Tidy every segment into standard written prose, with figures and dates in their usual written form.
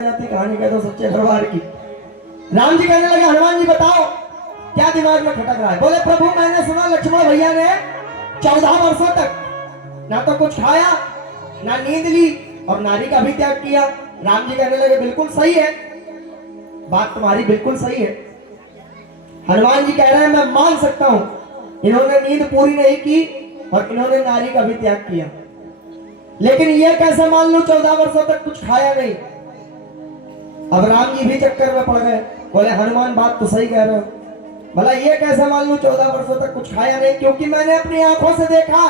कहानी कह दो सच्चे दरबार की। राम जी कहने लगे हनुमान जी बताओ क्या दिमाग में खटक रहा है। बोले प्रभु मैंने सुना लक्ष्मण भैया ने 14 वर्षों तक ना तो कुछ खाया ना नींद ली और नारी का भी त्याग किया। राम जी कहने लगे बिल्कुल सही है, बात तुम्हारी बिल्कुल सही है। हनुमान जी कह रहे हैं मैं मान सकता हूं इन्होंने नींद पूरी नहीं की और इन्होंने नारी का भी त्याग किया, लेकिन ये कैसे मान लूं 14 वर्षों तक कुछ खाया नहीं। अब राम जी भी चक्कर में पड़ गए, बोले हनुमान बात तो सही कह रहे हो, भला ये कैसे मान लूं 14 वर्षों तक कुछ खाया नहीं, क्योंकि मैंने अपनी आंखों से देखा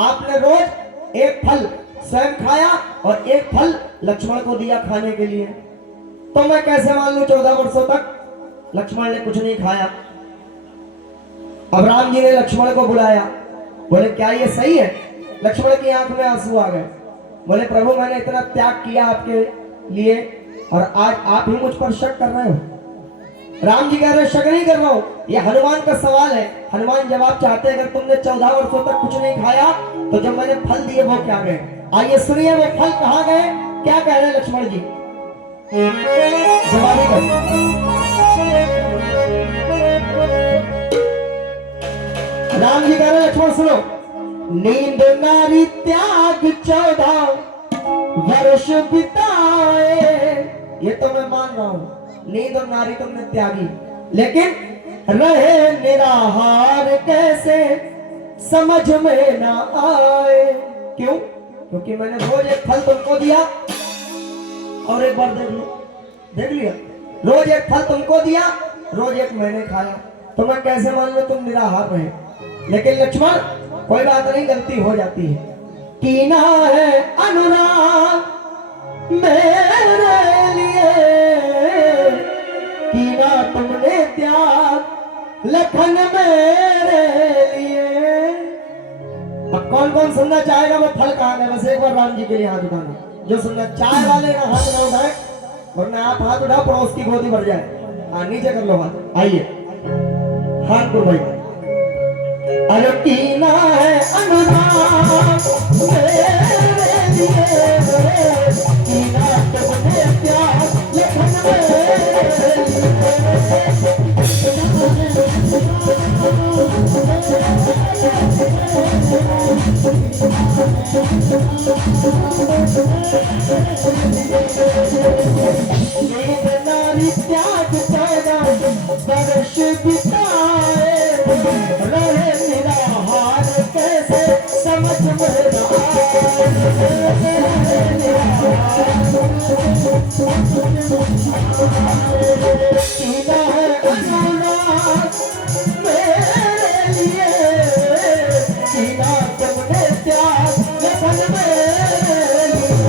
आपने रोज एक फल स्वयं खाया और एक फल लक्ष्मण को दिया खाने के लिए, तो मैं कैसे मान लूं 14 वर्षों तक लक्ष्मण ने कुछ नहीं खाया। अब राम जी ने लक्ष्मण को बुलाया, बोले क्या ये सही है। लक्ष्मण की आंख में आंसू आ गए, बोले प्रभु मैंने इतना त्याग किया आपके लिए और आज आप ही मुझ पर शक कर रहे हो। राम जी कह रहे शक नहीं कर रहा हूं, ये हनुमान का सवाल है। हनुमान जवाब चाहते अगर तुमने 14 वर्षों तक कुछ नहीं खाया तो जब मैंने फल दिए वो क्या गए। आइए सुनिए वो फल कहां गए, क्या कह रहे लक्ष्मण जी, जवाब कर। राम जी कह रहे लक्ष्मण सुनो, नींद नारी त्याग 14 वर्ष बिताए, ये तो मैं मान रहा हूं नींद और नारी तुमने त्यागी, लेकिन रहे निराहार कैसे समझ में ना आए। क्यों? क्योंकि मैंने रोज एक फल तुमको दिया और एक बार देख लिया, रोज एक फल तुमको दिया रोज एक मैंने खाया, तो मैं कैसे मान लो तुम निराहार रहे। लेकिन लक्ष्मण कोई बात नहीं, गलती हो जाती है, कीना है अनुराग मेरे लिए, कीना तुमने त्याग लखन मेरे लिए। अब कौन कौन सुनना चाहेगा वो फल कहां है, बस एक बार राम जी के लिए हाथ उठाना। जो सुनना चाय वाले ना हाथ ना उठाए, वरना आप हाथ उठाओ पड़ोस की गोदी भर जाए। हाँ नीचे कर लो हाथ, आइए हाथ को भाई। अरे कीना है अनुराग मेरे लिए, कीना तुमने त्याग लखन मेरे लिए। नारी त्याग 14 वर्ष बिताए, रहे निराहार कैसे समझ में ना आए। कीना है अनुराग मेरे लिए, कीना तुमने त्याग लखन मेरे लिए।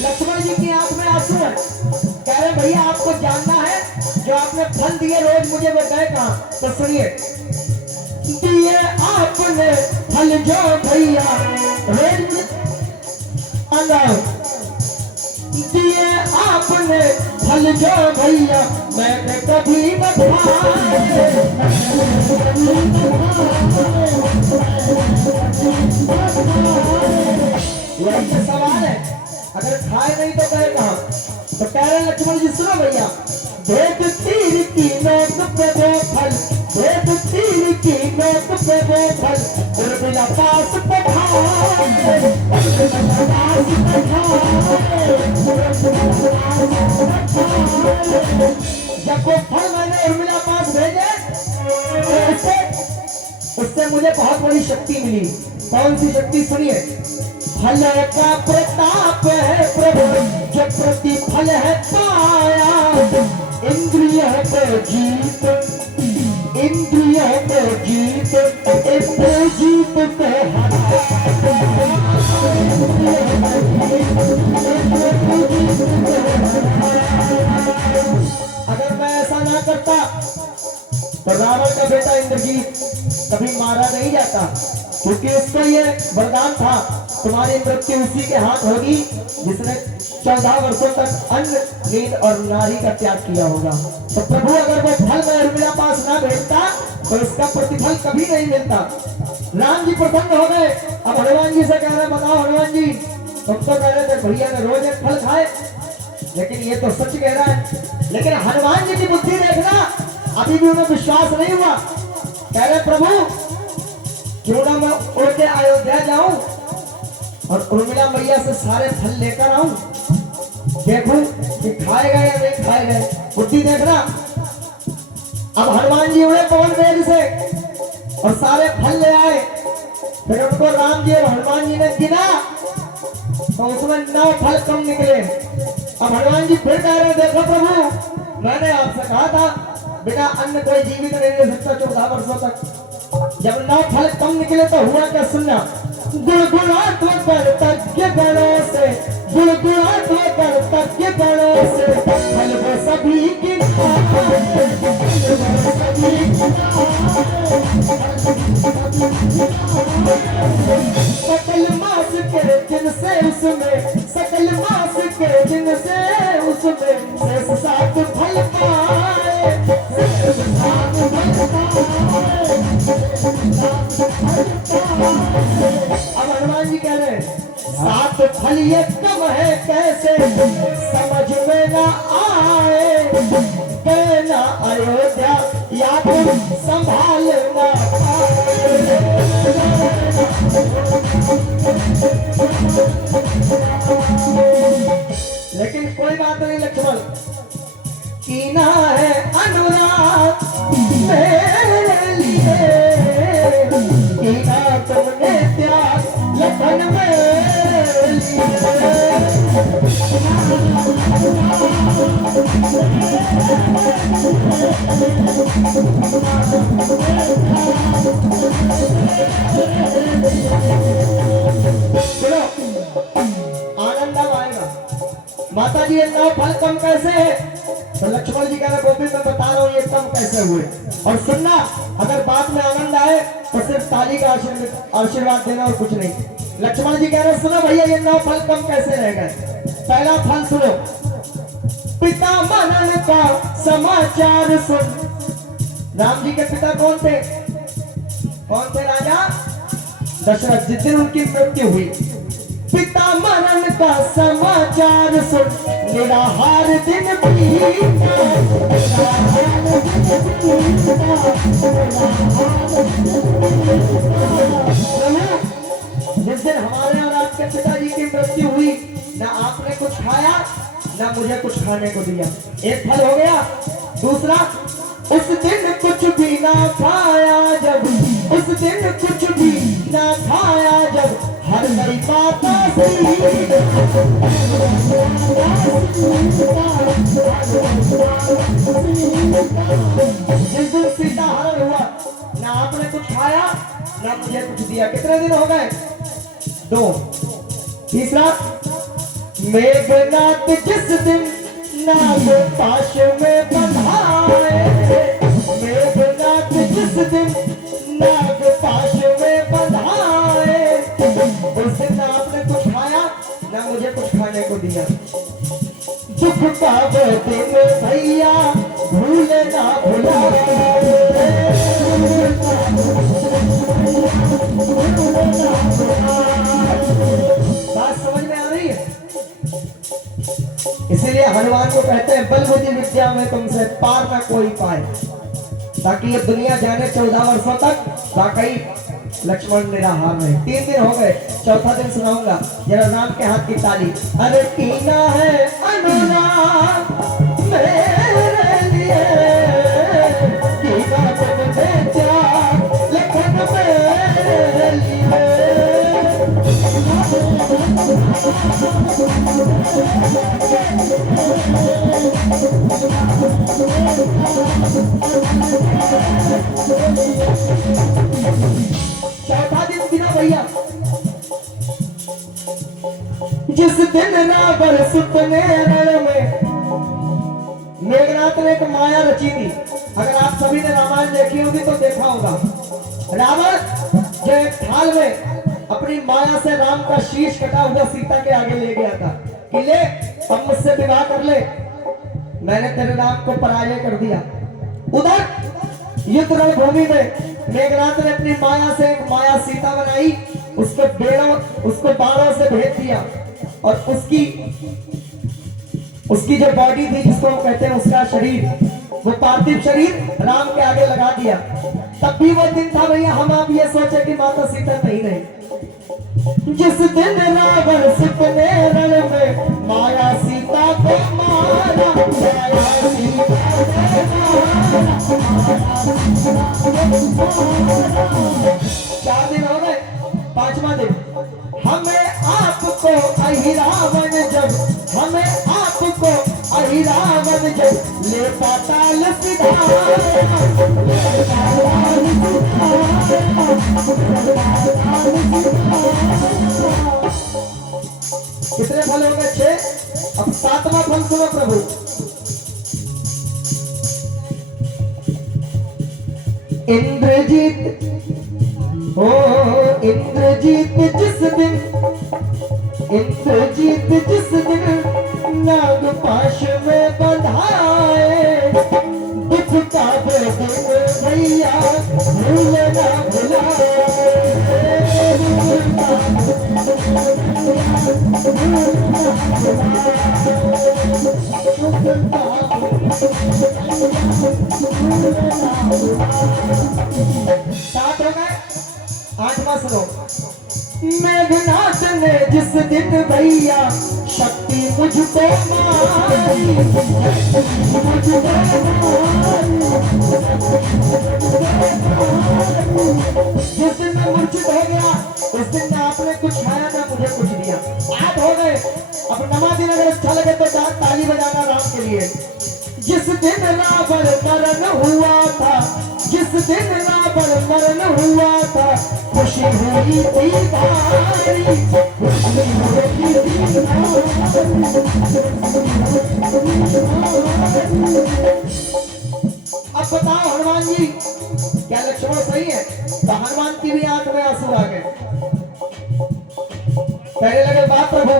लक्ष्मण जी की आंख में आंसू है, कह रहे भैया आपको जानना है जो आपने फल दिए रोज मुझे वो गए कहां। तो सुनिए, दिए आपने फल जो भैया रोज दिए आपने फल जो भैया मैंने कभी न खाए। यही सवाल है, अगर खाए नहीं तो गए कहां। तो कह रहे लक्ष्मण जी सुनो भैया, भेद तीर की नोक पे दो फल एक तीर की नोक पे वो फल उर्मिला पास पठाए जब वो फल मैंने उर्मिला पास भेजे तो उससे मुझे बहुत बड़ी शक्ति मिली। कौन सी शक्ति सुनिए। फल का प्रताप है प्रभु जो प्रतिफल है पाया, इंद्रिय को जीत इंद्रिय को जीत इंद्र जीत को अगर मैं ऐसा ना करता तो रावण का बेटा इंद्रजीत कभी मारा नहीं जाता, क्योंकि उसको ये वरदान था तुम्हारी मृत्यु उसी के हाथ होगी जिसने 14 वर्षों तक अन्न नींद और नारी का त्याग किया होगा। तो प्रभु अगर वो फल मैं उर्मिला पास ना भेजता तो इसका प्रतिफल कभी नहीं मिलता। राम जी प्रसन्न हो गए। अब हनुमान जी से कह रहे बताओ हनुमान जी, तुम तो कह रहे थे भैया ने रोज एक फल खाए, लेकिन ये तो सच कह रहा है। लेकिन हनुमान जी की बुद्धि देखना, अभी भी उन्हें विश्वास नहीं हुआ। कह रहे प्रभु क्यों ना मैं उड़ के अयोध्या जाऊं और उर्मिला मैया से सारे फल लेकर आऊं, देखूं कि खाए गए या नहीं खाए गए। बुद्धि देखना। अब हनुमान जी उड़े पवन वेग से और सारे फल ले आए। फिर उनको राम जी और हनुमान जी ने गिना तो उसमें 9 फल कम निकले। अब हनुमान जी फिर कह रहे देखो प्रभु मैंने आपसे कहा था बिना अन्न कोई जीवित नहीं रह सकता 14 वर्षों तक। जब 9 फल कम निकले तो हुआ क्या सुनना। गुणगुणात्व कर्तव्य गणों से गुणगुणात्व कर्तव्य गणों से फल वो सभी की सकल मास के जिनसे उसमें सकल मास के जिनसे उसमें शेष 7 फल पाए। अब हनुमान जी कह रहे 7 फल ये कम है कैसे समझ में ना आए, कहना अयोध्या या तुम संभालना लेकिन कोई बात नहीं लक्ष्मण, कीना है अनुराग मेरे लिए, कीना तुमने त्याग लखन में चलो आनंद आएगा। माता जी ये 9 फल कम कैसे है? तो लक्ष्मण जी कह रहे गोविंद मैं बता रहा हूँ ये कम कैसे हुए। और सुनना अगर बात में आनंद आए तो सिर्फ ताली का आशीर्वाद देना और कुछ नहीं। लक्ष्मण जी कह रहे सुनो भैया ये 9 फल कम कैसे रह गए। पहला फल सुनो, पिता मरण का समाचार सुन। राम जी के पिता कौन थे? कौन थे राजा? दशरथ। जिस दिन उनकी मृत्यु हुई पिता मरण का समाचार सुन निराहार दिन जिस दिन हमारे और आपके पिताजी की मृत्यु हुई ना आपने कुछ खाया ना मुझे कुछ खाने को दिया। एक फल हो गया। दूसरा उस दिन कुछ भी ना खाया जब, उस दिन कुछ भी ना खाया जब हर नई माता जिस दिन सीता हरण हुआ ना आपने कुछ खाया ना मुझे कुछ दिया। कितने दिन हो गए? 2। तीसरा मेघनाथ जिस दिन नाग पाश में बंधाए, मेघनाथ जिस दिन नाग पाश में बंधाए उस दिन ना आपने कुछ खाया ना मुझे कुछ खाने को दिया। दुख का वो दिन भैया भूले ना भुलाए। बात समझ में आ रही है? इसीलिए हनुमान को कहते हैं बल बुद्धि विद्या में तुमसे पार ना कोई पाए। ताकि ये दुनिया जाने 14 वर्षों तक वाकई लक्ष्मण निराहार रहे। 3 दिन हो गए, चौथा दिन सुनाऊंगा। जरा राम के हाथ की ताली। अरे कीना है अनुराग मेरे लिए, कीना तुमने त्याग लखन मेरे लिए। चौथा दिन बिना भैया, जिस दिन रावण सुपने रण में मेघनाथ ने एक माया रची थी। अगर आप सभी ने रामायण देखी होगी तो देखा होगा, रावण जो एक थाल में अपनी माया से राम का शीश कटा हुआ सीता के आगे ले गया था कि ले अब मुझसे विवाह कर ले, मैंने तेरे राम को पराजय कर दिया। उधर युद्ध रणभूमि में मेघनाथ ने अपनी माया से एक माया सीता बनाई, उसको बाणों से भेद दिया और उसकी जो बॉडी थी, जिसको हम कहते हैं उसका शरीर, वो पार्थिव शरीर राम के आगे लगा दिया। तब भी वो दिन था भैया, हम आप ये सोचे कि माता सीता नहीं रही। जिस दिन रावण सुपने रण में माया सीता को मारा, माया सीता को। 4 दिन हो गए, 5वां दिन। हमें आपको अहिरावण जब, हमें आपको अहिरावण जब ले पाताल सिधारा। कितने फल हो गए? 6। अब 7वां फल सुनो प्रभु। इंद्रजीत, ओ इंद्रजीत जिस दिन, इंद्रजीत जिस दिन नागपाश में बंधाए, दुख का दिन भैया भूल ना भुलाए। साथ हो गए। 8वां सुनो। मेघनाथ ने जिस दिन भैया शक्ति मुझको मारी, जिस दिन मैं मूर्छित हो गया, उस दिन ना आपने कुछ खाया ना मुझे कुछ दिया। 8 हो गए। अब 9वां दिन अगर अच्छा लगे तो ताली बजाना राम के लिए। जिस दिन रावण मरण हुआ था, जिस दिन रावण मरण हुआ था, खुशी हुई थी भारी, खुशी हुई थी भारी। अब बताओ हनुमान जी, क्या लक्ष्मण सही है? तो हनुमान की भी आंख में आंसू आ गए। कहने लगे बाप प्रभु,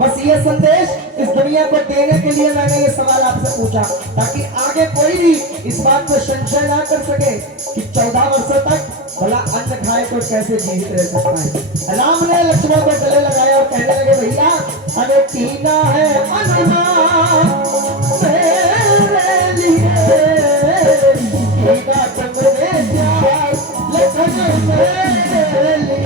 बस ये संदेश इस दुनिया को देने के लिए मैंने ये सवाल आपसे पूछा, ताकि आगे कोई भी इस बात पर संशय ना कर सके कि 14 वर्षों तक भला अन्न खाए तो कैसे जीवित रह सकता है। राम ने लक्ष्मण को गले लगाया और कहने लगे भैया, हमें पीना है अनुमान मेरे लिए, पीना तुमने प्यार लखन मेरे लिए।